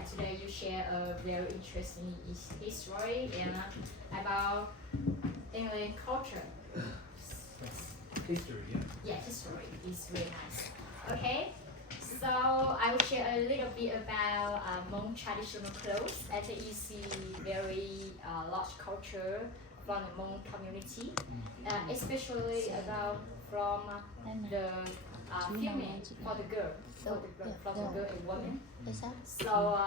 Yeah, today you share a very interesting history and about England culture. History, yeah. Yeah, history is really nice. Okay, so I will share a little bit about Hmong traditional clothes. As you see, very large culture from the Hmong community, especially about from the female for the girl, from the girl and woman. So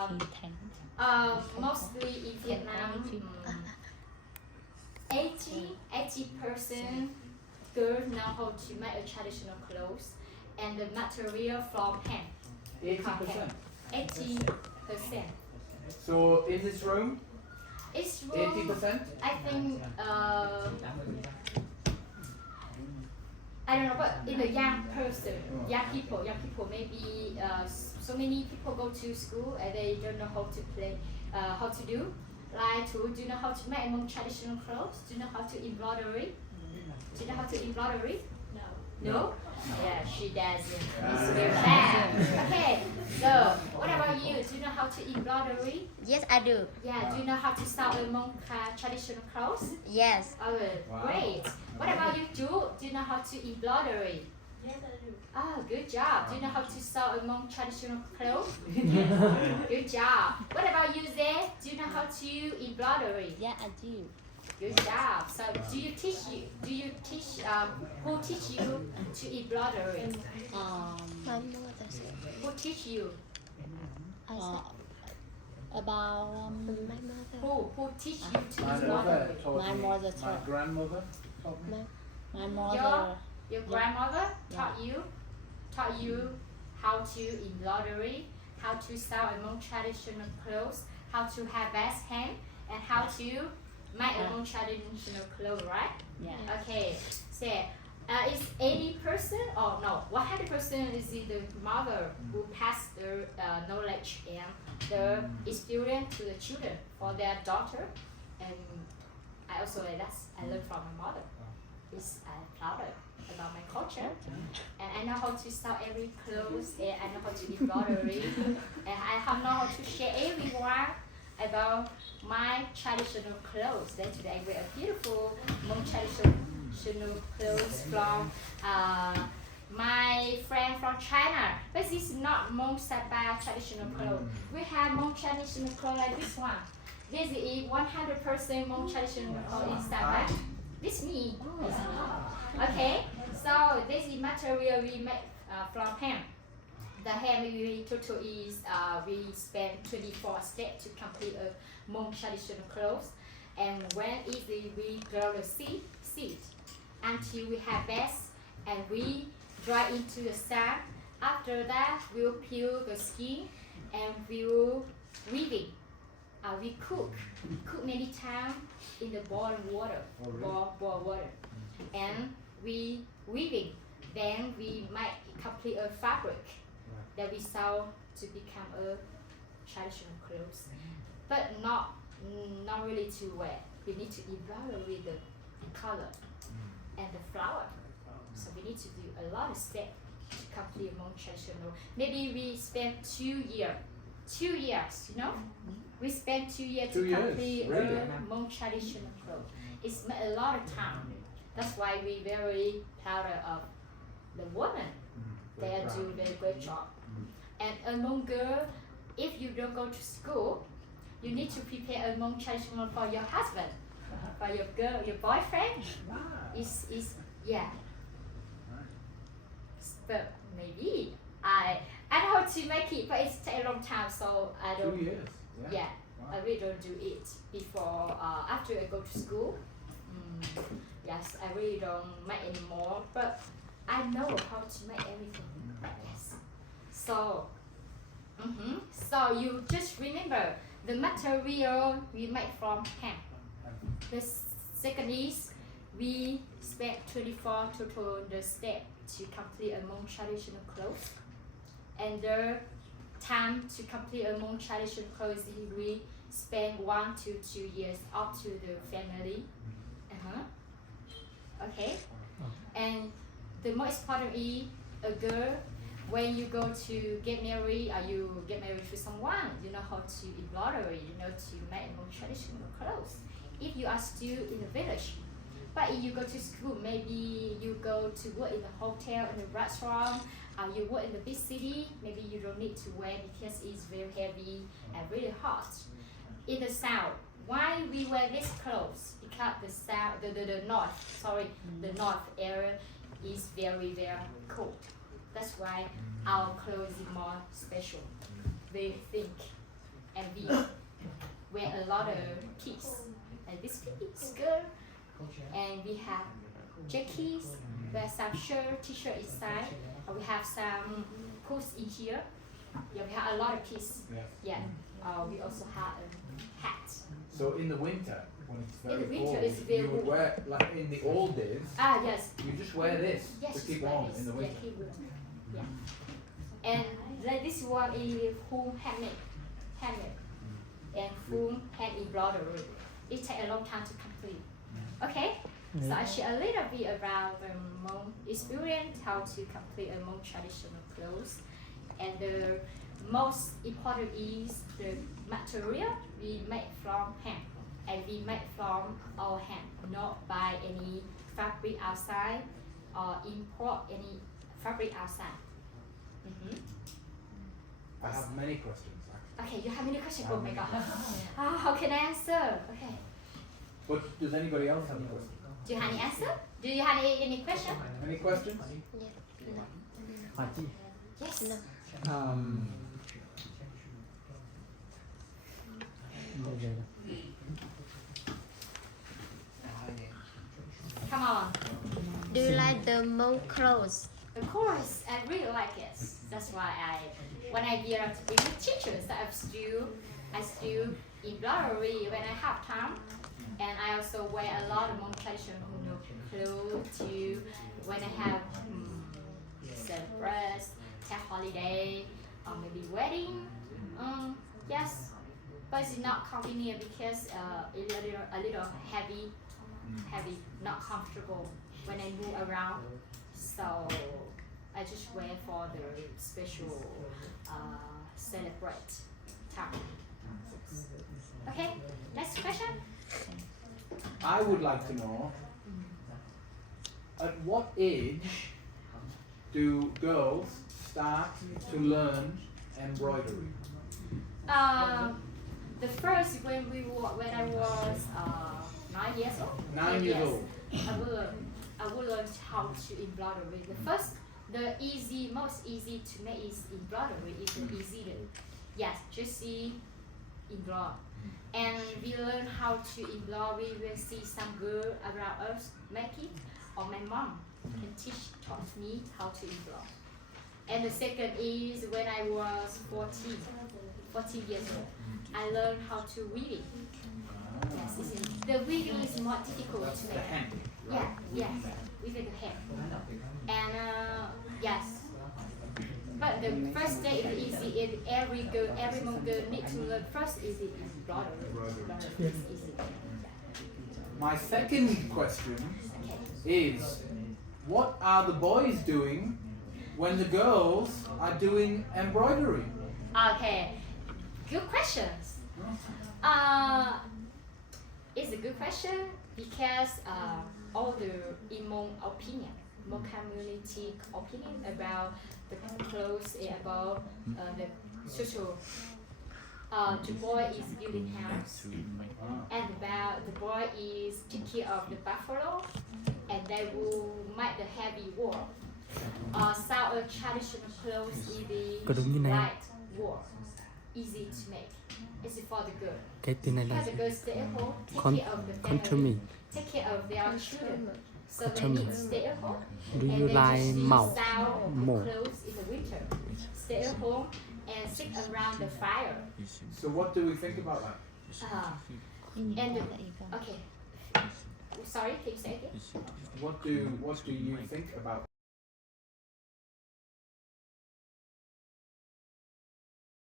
mostly in Vietnam, 80% girls know how to make a traditional clothes, and the material from hand. 80%. 80%. So in this room, It's room, 80%? I think, I don't know, but in the young person, young people, maybe so many people go to school and they don't know how to play, how to do. Like do you know how to make Hmong traditional clothes? Do you know how to embroidery? Do you know how to embroidery? No? Yeah, she doesn't. It's very bad. Okay, so what about you? Do you know how to embroidery? Yes, I do. Yeah, do you know how to sew Hmong traditional clothes? Yes. Oh, great. What about you, Ju? Do you know how to embroidery? Yes, I do. Oh, good job. Do you know how to sew Hmong traditional clothes? Good job. What about you, Zé? Do you know how to embroidery? Yeah, I do. Good job. So do you teach who teach you to embroidery? My mother said. Who teach you? About My mother. Who teach you to My mother embroidery? taught My me. mother My taught. grandmother taught me. My mother. Your grandmother taught you how to embroidery, how to sew Hmong traditional clothes, how to have best hand, and how to make Hmong traditional clothes, right? Yeah. Okay, so is 80% or no? 100% is the mother who pass the knowledge and the experience to the children for their daughter, and I also I learned from my mother. I'm proud about my culture, and I know how to sew every clothes, and I know how to embroidery, and I know how to share everyone about my traditional clothes. Then today I wear a beautiful Hmong traditional clothes from my friend from China. But this is not Hmong Sapa traditional clothes. We have Hmong traditional clothes like this one. This is 100% Hmong traditional clothes in Sapa. This me. Okay, so this is material we make from hem. The hem we total is we spend 24 steps to complete a Hmong traditional clothes, and when easy we grow the seed until we have best, and we dry into the sun. After that, we'll peel the skin and we'll weaving. We cook many times in the boiling water, boil water, and we weaving. Then we might complete a fabric that we sew to become a traditional clothes, but not really to wear. We need to embroider the color and the flower. So we need to do a lot of steps to complete Hmong traditional. Maybe we spend 2 years. 2 years, you know? We spent 2 years to complete really? Hmong traditional clothes. It's a lot of time. That's why we very proud of the women. They do a very great job. And a Hmong girl, if you don't go to school, you need to prepare a Hmong traditional for your husband, for your girl, your boyfriend. Is yeah. But maybe I know how to make it, but it's take a long time, so I don't. 2 years. Yeah, I really don't do it before after I go to school. Yes, I really don't make anymore, but I know how to make everything. Yes. So, so you just remember the material we make from hemp. The second is we spent 24 total the step to complete a Hmong traditional clothes, and the time to complete a Hmong traditional clothes we spend 1 to 2 years up to the family. Okay, and the most important is a girl when you go to get married or you get married to someone, you know how to embroidery, you know to make Hmong traditional clothes. If you are still in the village, but if you go to school, maybe you go to work in a hotel, in a restaurant, or you work in the big city, maybe you don't need to wear because it's very heavy and really hot. In the south, why we wear these clothes? Because the south, the north area is very cold. That's why our clothes is more special, very thick, and we wear a lot of piece. And this piece skirt, and we have jackets, we have some shirt, t-shirt inside, and we have some coats in here. Yeah, we have a lot of piece. Yeah. We also have a hat. So in the winter, when it's very In the winter, cold, it's very you would warm. wear, like in the old days, Yes. you just wear this Yes, to keep like warm this. in the winter. Yeah, keep warm. Yeah. And like this one is full handmade, and full hand embroidery. It takes a long time to complete. Okay. So I share a little bit about the Hmong experience, how to complete a Hmong traditional clothes, and the most important is the material we make from hand, and we make from our hand, not by any fabric outside or import any fabric outside. I have many questions actually. Okay, you have any questions? Oh my god. How can I answer? Okay. But does anybody else have a question? Do you have any answer? Do you have any question? Any questions? Yes. Come on. Do you like the Hmong clothes? Of course, I really like it. That's why when I be around with teachers, I still embroidery when I have time, and I also wear a lot of Hmong traditional clothes too when I have celebrate, have holiday, or maybe wedding. Yes, but it's not convenient because it's a little heavy, not comfortable when I move around. So I just wear for the special celebrate time. Okay, next question. I would like to know, at what age do girls start to learn embroidery? The first when I was 9 years old. 9 years old. I will learn how to embroidery. The most easy to make is embroidery. Is the easier. Yes, just see embroidery. And we learn how to embroidery. We will see some girl around us make it, or my mom can taught me how to embroider. And the second is when I was 14 years old. I learned how to weave it. Yes, the weaving is more difficult to The make. hand. Yeah, with the hand. And yes, but the first day is easy. Every Hmong girl need to learn first is embroidery. It's easy. My second question Okay. is, what are the boys doing when the girls are doing embroidery? Okay, good questions. It's a good question because all the Hmong community opinion about the clothes and about the social. The boy is building house, and about the boy is taking care of the buffalo, and they will make the heavy work. Some traditional clothes is the light work, easy to make. It's for the girl. Because the girls stay at home, take care of the family, take care of their children. So they need to stay at home. Do and you they like just Hmong? Hmong clothes in the winter. Stay at home and sit around the fire. So what do we think about that? And okay. Sorry, can you say again? What do you think about